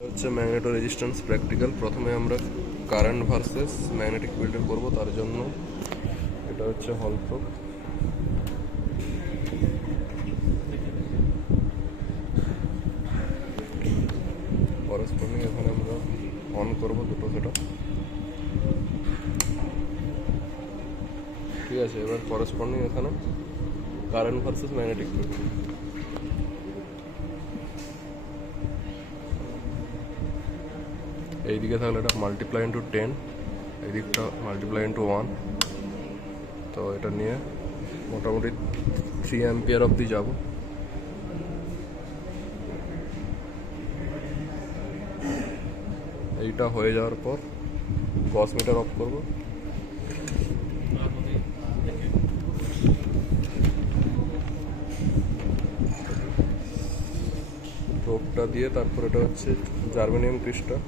হচ্ছে magneto resistance practical. প্রথমে আমরা কারেন্ট ভার্সেস ম্যাগনেটিক ফিল্ডের করব, তার জন্য এটা হচ্ছে হল প্রুফ। করেসপন্ডিং এখানে আমরা অন করব দুটো সেটা, ঠিক আছে। এবার করেসপন্ডিং এখানে কারেন্ট ভার্সেস ম্যাগনেটিক ফিল্ড। এইদিকে থাকলে এটা মাল্টিপ্লাই ইন্টু 10, এই দিকটা মাল্টিপ্লাই ইন্টু 1। তো এটা নিয়ে মোটামুটি 3 অ্যাম্পিয়ার অবধি যাব। এইটা হয়ে যাওয়ার পর গস মিটার অফ করব। প্রোবটা দিয়ে তারপর এটা হচ্ছে জার্মেনিয়াম ক্রিস্টা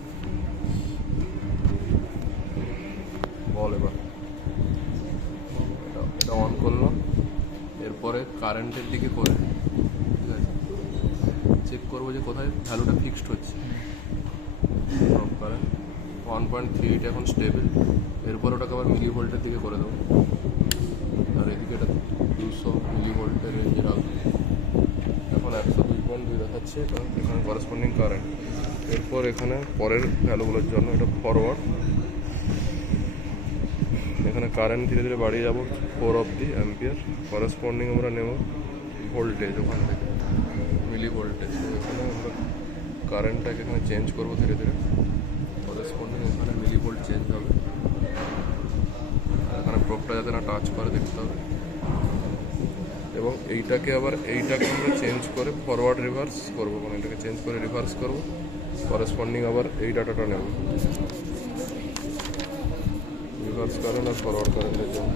বল। এবার এটা অন করলাম, এরপরে কারেন্টের দিকে করে, ঠিক আছে, চেক করবো যে কোথায় ভ্যালুটা ফিক্সড হচ্ছে। ড্রপ কারেন্ট 1.38 এখন স্টেবল। এরপর ওটাকে আবার মিলি ভোল্টের দিকে করে দেবো, আর এদিকে এটা 200 মিলি ভোল্টের রেঞ্জে রাখবো। এখন 102.2 দেখাচ্ছে, কারণ এখানে করেসপন্ডিং কারেন্ট। এরপর এখানে পরের ভ্যালুগুলোর জন্য এটা ফরওয়ার্ড, এখানে কারেন্ট ধীরে ধীরে বাড়িয়ে যাব 4 অবধি অ্যাম্পিয়ার। করেসপন্ডিং আমরা নেব ভোল্টেজ, ওখান থেকে মিলি ভোল্টেজ। এখানে আমরা কারেন্টটাকে এখানে চেঞ্জ করবো ধীরে ধীরে। করেসপন্ডিং এখানে মিলি ভোল্ট চেঞ্জ হবে। এখানে প্রোবটা যাতে না টাচ করে দেখতে হবে, এবং এইটাকে আমরা চেঞ্জ করে ফরওয়ার্ড রিভার্স করবো, মানে এটাকে চেঞ্জ করে রিভার্স করবো। করেসপন্ডিং আবার এই ডাটাটা নেব রিভার্স কারেন্ট আর ফরওয়ার্ড কারেন্টের জন্য।